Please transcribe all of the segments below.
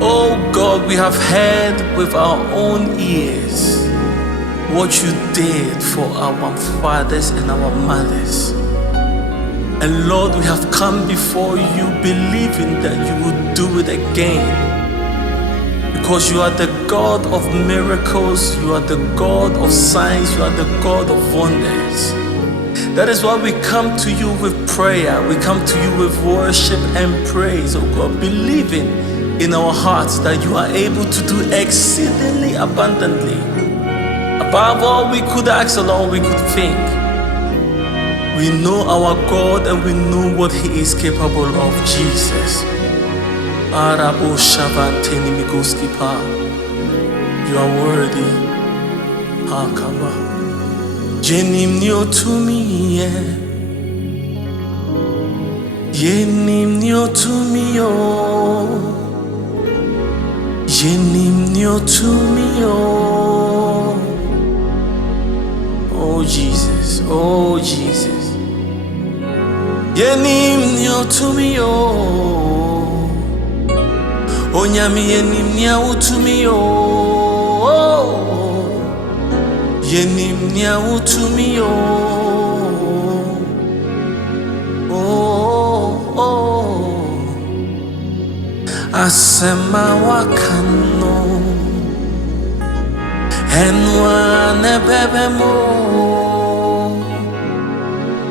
Oh God, we have heard with our own ears what you did for our fathers and our mothers. And Lord, we have come before you believing that you will do it again. Because you are the God of miracles, you are the God of signs, you are the God of wonders. That is why we come to you with prayer, we come to you with worship and praise, oh God, believing in our hearts that you are able to do exceedingly abundantly, above all we could ask and all we could think. We know our God and we know what He is capable of, Jesus. Arabo Shavanteni Miguski Pa. You are worthy. Hakaba. Jenim nio to me, Yenim nio to me, Yenim nio to me, oh Jesus, oh Jesus. Yenim nio to me, Onyami yenim nia utumi o, yenim nia utumi o, asema wakano, enwa nebebe mo,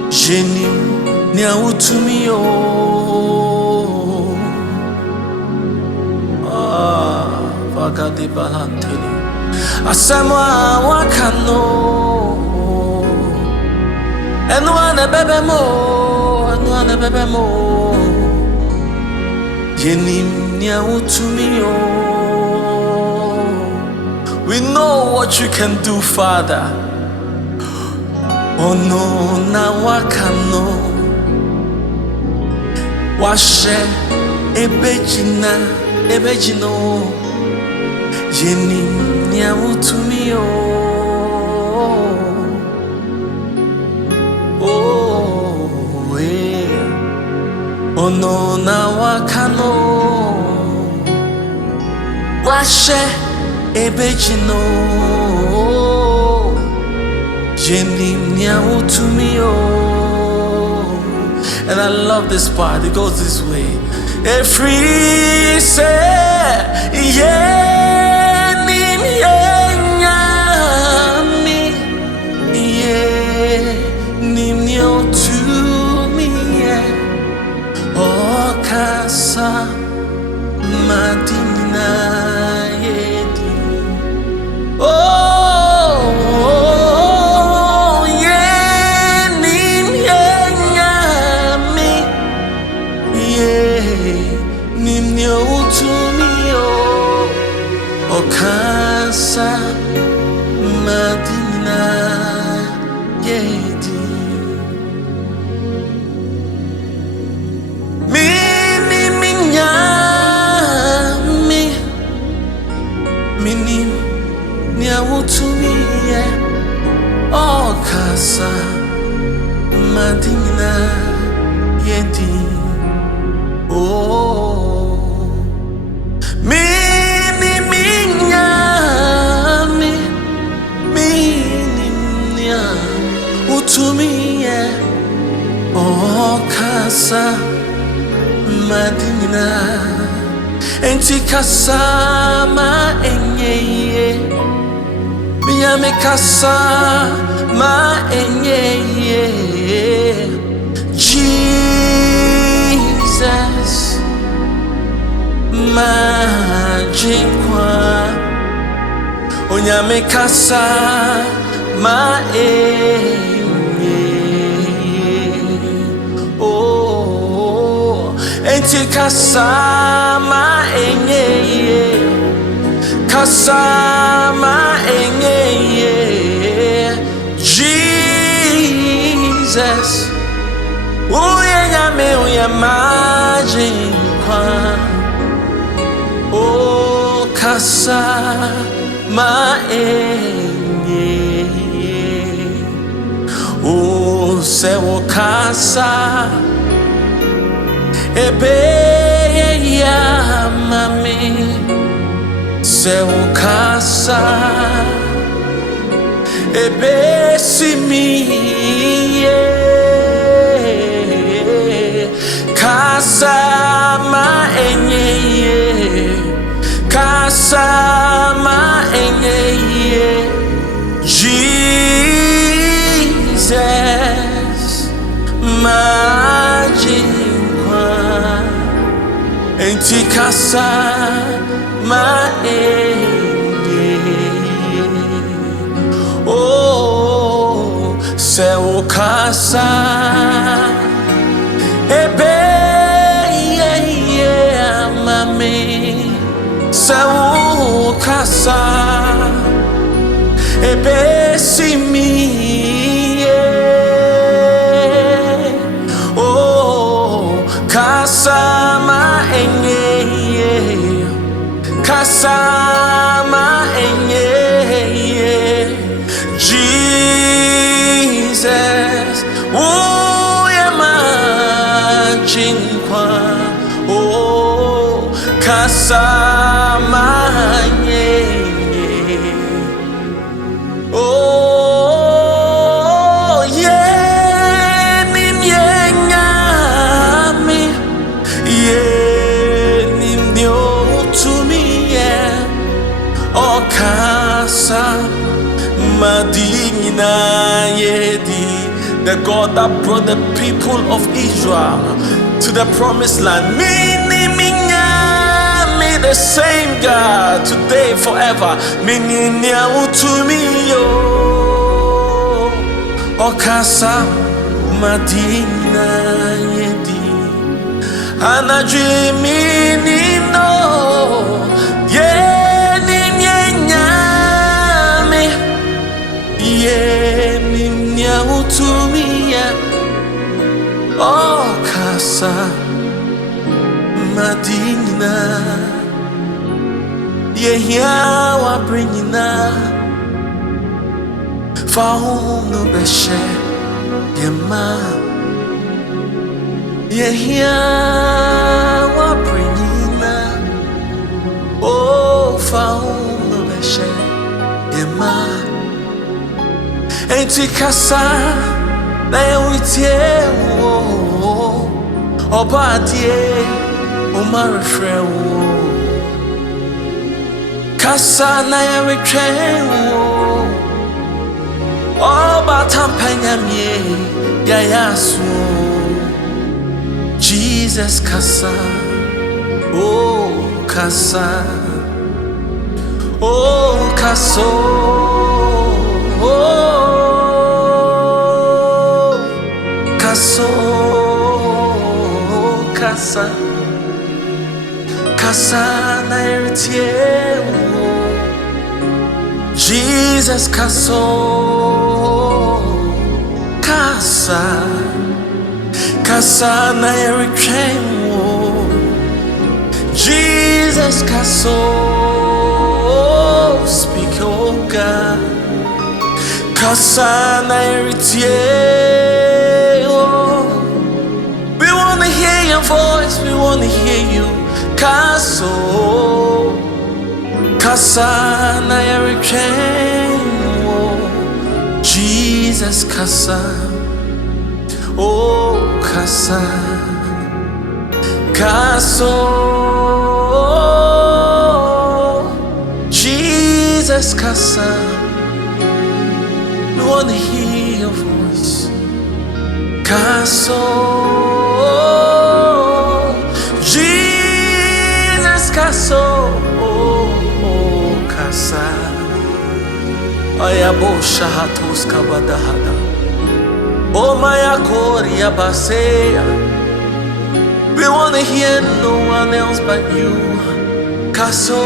yenim nia utumi o. Vagadi balanteli asemwa wakano enwane bebe mo yenim nia utumi o. We know what you can do, Father. Oh no, na wakano washe ebejino yenim nia utumi o. Oh no na wakano washe ebejino yenim nia utumi o. And I love this part. It goes this way. Free say yeah. Okasa madina yedi. Oh yeah, nim yenyami. Yeah, nim utumi o. Okasa madina yedi. Okasa madina yedi. Oh minya utumi Okasa madina enti kasama enyeye Miyame kasa ma enye Jesus ma jinkwa Onyame kasa ma enye. Oh enti kasa ma enye Kasama enye Jesus. Uye nyame uye majinkwa. Oh kasama enye. Oh se Okasa ebe ya mami se Okasa ebe simi kasa ma enye kasa ma enye Jesus majinkwa enti kasa ma enye oh se Okasa ebe mami se Okasa ebe simi oh kasa ma enye kasa ma enye Jesus oh ya majinkwa oh kasa ma enye oh yeah nim yenyami yeah nim nyo to me yeah Okasa madina yedi the God that brought the people of Israel to the promised land the same God today forever mininya utumi yo Okasa madina yedi anajimi no ye ninyanyame ye ninya utumi ya Okasa madina yeah, wa bringina fa home no beshe yema yeah, wa bringina oh fa home no beshe yema enti kasa na witie oh obadie o ma refre kasa na retwen oh batampanya mie ya yasu Jesus kasa oh kasa oh kaso oh kaso kasa kasa na retie Jesus kaso kasa kasa na retwen Jesus kaso speak oh God kasa na retie oh we want to hear your voice we want to hear you kaso kasa na retwen Jesus kasa oh kasa kaso Jesus kasa we want to hear your voice kaso Jesus kaso oh kasa ayabo shahatos kabadahada oh maya koria basea we want to hear no one else but you kaso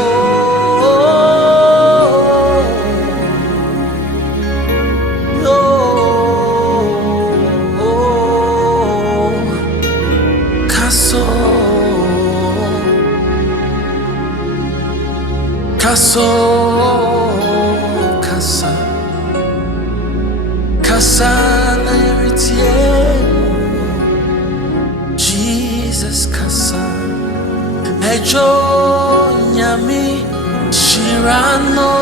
kaso kasa kasa na retie Jesus kasa ejo nyami shirano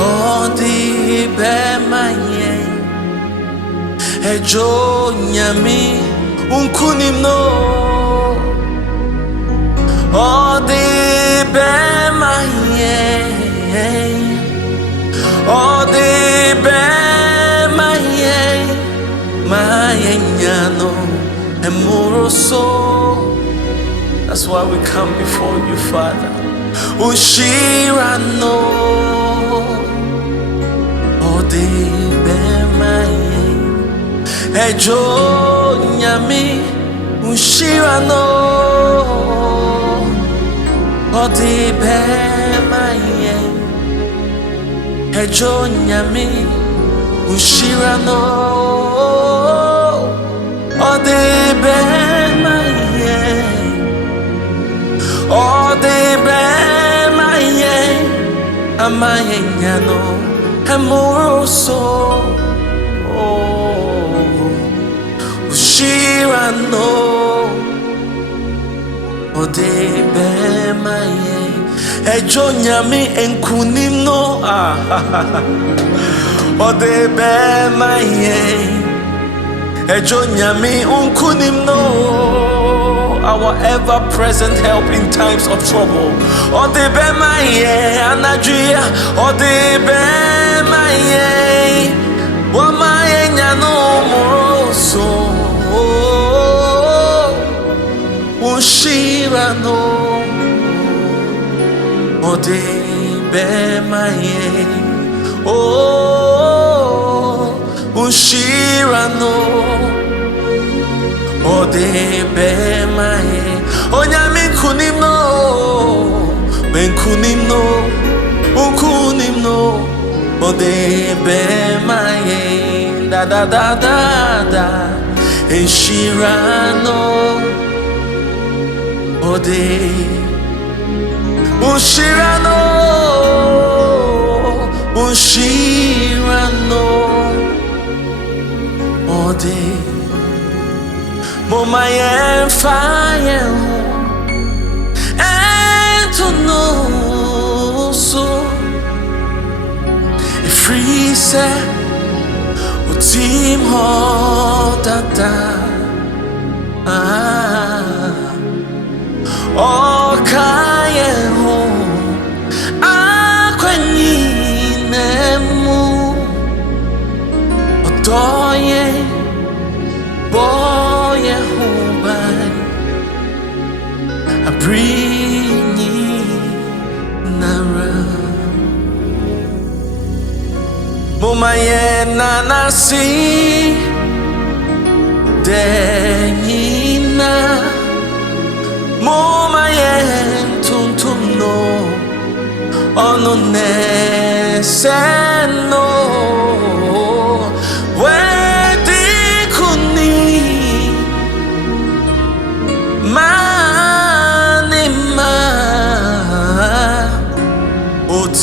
odi be maye ejo nyami unkunim no odi be maye odi be maye nyano emoroso. That's why we come before you, Father. Ushirano odi be maye ejo nyami ushirano odi be maye ejo nyami ushirano odi be maye odi be maye amaye nyano amoroso ushirano odi be maye ejo nyami enkunim no odi be maye ejo nyami unkunim no our ever-present help in times of trouble. Odi be maye anadria odi be maye wa maye nyano moroso ushirano odi be maye ushirano odi be maye onyami nkunim no benkunim no unkunim no odi be maye da da da da da enshirano odi ushirano ushirano odi momaye fire and to know so free say utim ho dada okaye ho akwanyi nemu odoye boy hubai abrini nara momaye nanasi denina momaye tuntum no ono neseno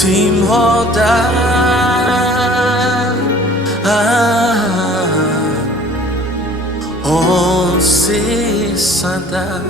Team Hoda on se sada